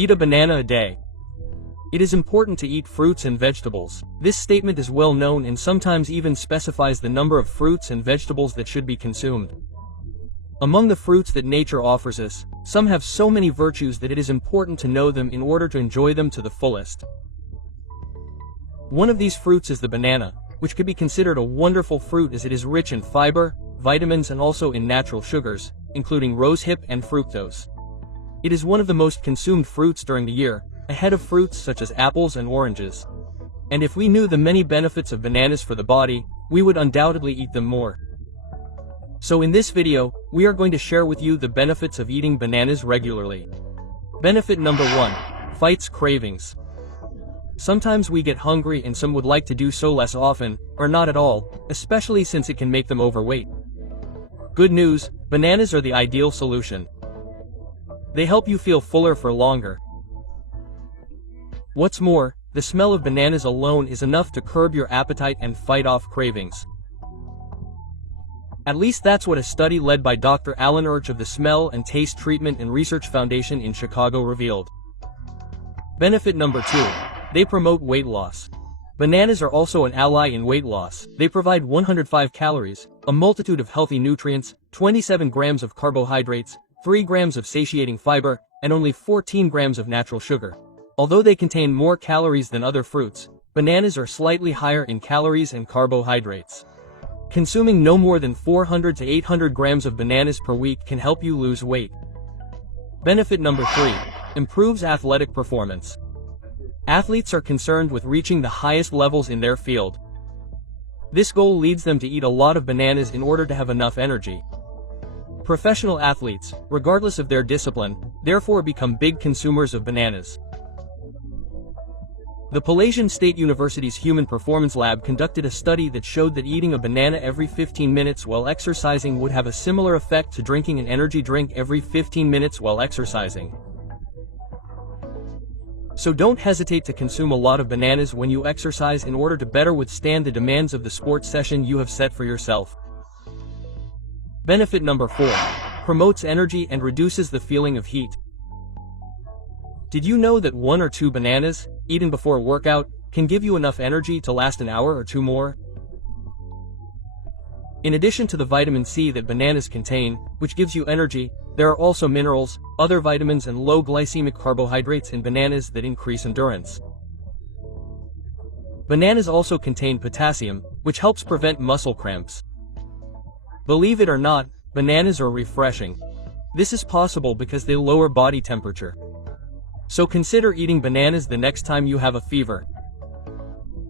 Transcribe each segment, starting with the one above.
Eat a banana a day. It is important to eat fruits and vegetables. This statement is well known and sometimes even specifies the number of fruits and vegetables that should be consumed. Among the fruits that nature offers us, some have so many virtues that it is important to know them in order to enjoy them to the fullest. One of these fruits is the banana, which could be considered a wonderful fruit as it is rich in fiber, vitamins and also in natural sugars, including rosehip and fructose. It is one of the most consumed fruits during the year, ahead of fruits such as apples and oranges. And if we knew the many benefits of bananas for the body, we would undoubtedly eat them more. So in this video, we are going to share with you the benefits of eating bananas regularly. Benefit number 1. Fights cravings. Sometimes we get hungry and some would like to do so less often, or not at all, especially since it can make them overweight. Good news, bananas are the ideal solution. They help you feel fuller for longer. What's more, the smell of bananas alone is enough to curb your appetite and fight off cravings. At least that's what a study led by Dr. Alan Urch of the Smell and Taste Treatment and Research Foundation in Chicago revealed. Benefit number 2. They promote weight loss. Bananas are also an ally in weight loss. They provide 105 calories, a multitude of healthy nutrients, 27 grams of carbohydrates, 3 grams of satiating fiber, and only 14 grams of natural sugar. Although they contain more calories than other fruits, bananas are slightly higher in calories and carbohydrates. Consuming no more than 400 to 800 grams of bananas per week can help you lose weight. Benefit number 3. Improves athletic performance. Athletes are concerned with reaching the highest levels in their field. This goal leads them to eat a lot of bananas in order to have enough energy. Professional athletes, regardless of their discipline, therefore become big consumers of bananas. The Malaysian State University's Human Performance Lab conducted a study that showed that eating a banana every 15 minutes while exercising would have a similar effect to drinking an energy drink every 15 minutes while exercising. So don't hesitate to consume a lot of bananas when you exercise in order to better withstand the demands of the sports session you have set for yourself. Benefit number 4. Promotes energy and reduces the feeling of heat. Did you know that 1 or 2 bananas, eaten before a workout, can give you enough energy to last an hour or 2 more? In addition to the vitamin C that bananas contain, which gives you energy, there are also minerals, other vitamins and low glycemic carbohydrates in bananas that increase endurance. Bananas also contain potassium, which helps prevent muscle cramps. Believe it or not, bananas are refreshing. This is possible because they lower body temperature. So consider eating bananas the next time you have a fever.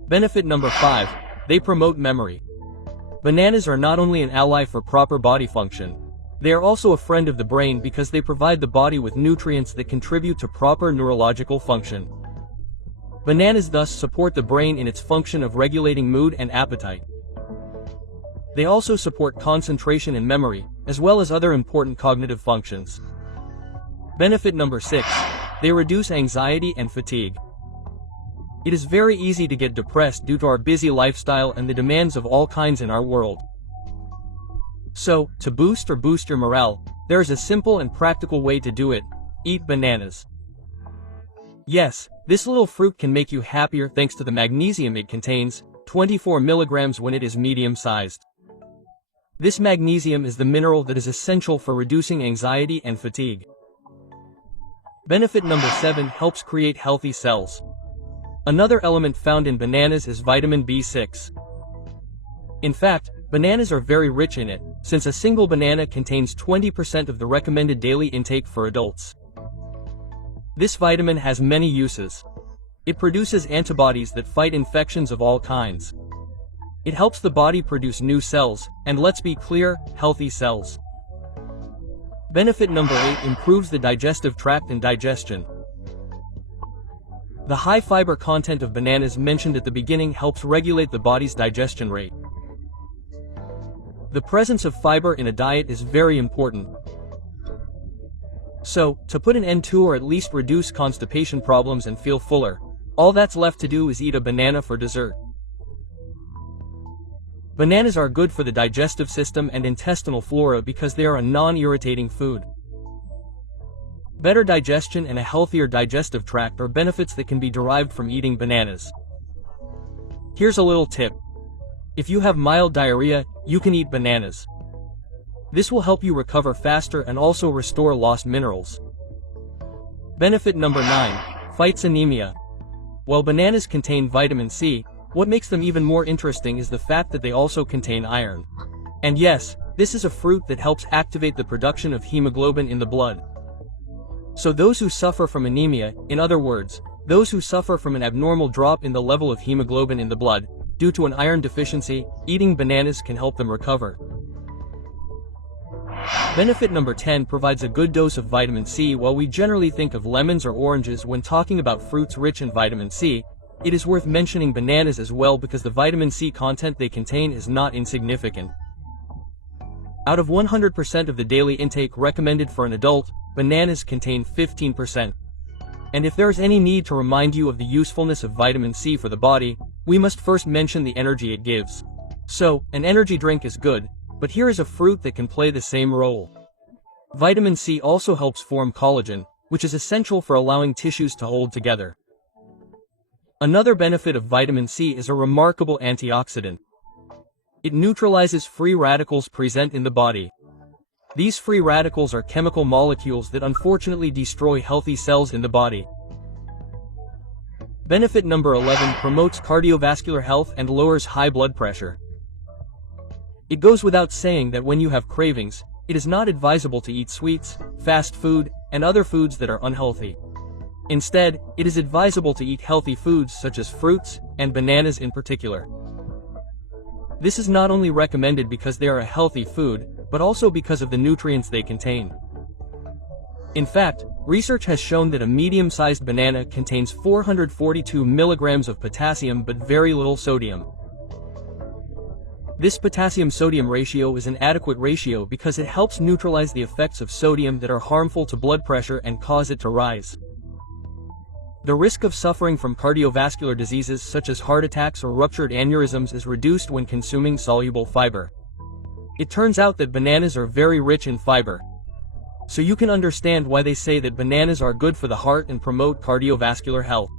Benefit number 5. They promote memory. Bananas are not only an ally for proper body function, they are also a friend of the brain because they provide the body with nutrients that contribute to proper neurological function. Bananas thus support the brain in its function of regulating mood and appetite. They also support concentration and memory, as well as other important cognitive functions. Benefit number 6. They reduce anxiety and fatigue. It is very easy to get depressed due to our busy lifestyle and the demands of all kinds in our world. So, to boost your morale, there is a simple and practical way to do it: eat bananas. Yes, this little fruit can make you happier thanks to the magnesium it contains, 24 milligrams when it is medium-sized. This magnesium is the mineral that is essential for reducing anxiety and fatigue. Benefit number 7. Helps create healthy cells. Another element found in bananas is vitamin B6. In fact, bananas are very rich in it, since a single banana contains 20% of the recommended daily intake for adults. This vitamin has many uses. It produces antibodies that fight infections of all kinds. It helps the body produce new cells, and let's be clear, healthy cells. Benefit number 8. Improves the digestive tract and digestion. The high fiber content of bananas mentioned at the beginning helps regulate the body's digestion rate. The presence of fiber in a diet is very important. So, to put an end to or at least reduce constipation problems and feel fuller, all that's left to do is eat a banana for dessert. Bananas are good for the digestive system and intestinal flora because they are a non-irritating food. Better digestion and a healthier digestive tract are benefits that can be derived from eating bananas. Here's a little tip. If you have mild diarrhea, you can eat bananas. This will help you recover faster and also restore lost minerals. Benefit number 9. Fights anemia. While bananas contain vitamin C, what makes them even more interesting is the fact that they also contain iron. And yes, this is a fruit that helps activate the production of hemoglobin in the blood. So those who suffer from anemia, in other words, those who suffer from an abnormal drop in the level of hemoglobin in the blood, due to an iron deficiency, eating bananas can help them recover. Benefit number 10 provides a good dose of vitamin C. While we generally think of lemons or oranges when talking about fruits rich in vitamin C, it is worth mentioning bananas as well because the vitamin C content they contain is not insignificant. Out of 100% of the daily intake recommended for an adult, bananas contain 15%. And if there is any need to remind you of the usefulness of vitamin C for the body, we must first mention the energy it gives. So, an energy drink is good, but here is a fruit that can play the same role. Vitamin C also helps form collagen, which is essential for allowing tissues to hold together. Another benefit of vitamin C is a remarkable antioxidant. It neutralizes free radicals present in the body. These free radicals are chemical molecules that unfortunately destroy healthy cells in the body. Benefit number 11 promotes cardiovascular health and lowers high blood pressure. It goes without saying that when you have cravings, it is not advisable to eat sweets, fast food, and other foods that are unhealthy. Instead, it is advisable to eat healthy foods such as fruits, and bananas in particular. This is not only recommended because they are a healthy food, but also because of the nutrients they contain. In fact, research has shown that a medium-sized banana contains 442 milligrams of potassium but very little sodium. This potassium-sodium ratio is an adequate ratio because it helps neutralize the effects of sodium that are harmful to blood pressure and cause it to rise. The risk of suffering from cardiovascular diseases such as heart attacks or ruptured aneurysms is reduced when consuming soluble fiber. It turns out that bananas are very rich in fiber. So you can understand why they say that bananas are good for the heart and promote cardiovascular health.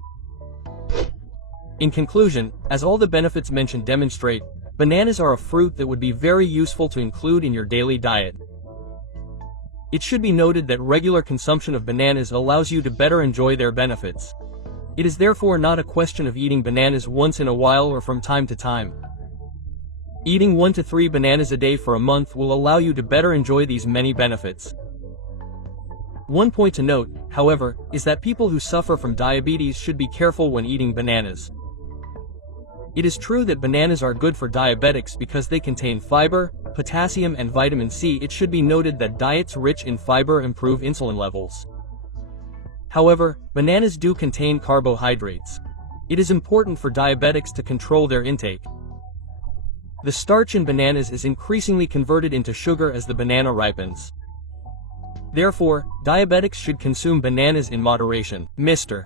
In conclusion, as all the benefits mentioned demonstrate, bananas are a fruit that would be very useful to include in your daily diet. It should be noted that regular consumption of bananas allows you to better enjoy their benefits. It is therefore not a question of eating bananas once in a while or from time to time. Eating 1 to 3 bananas a day for a month will allow you to better enjoy these many benefits. One point to note, however, is that people who suffer from diabetes should be careful when eating bananas. It is true that bananas are good for diabetics because they contain fiber, potassium and vitamin C. It should be noted that diets rich in fiber improve insulin levels. However, bananas do contain carbohydrates. It is important for diabetics to control their intake. The starch in bananas is increasingly converted into sugar as the banana ripens. Therefore, diabetics should consume bananas in moderation. Mr.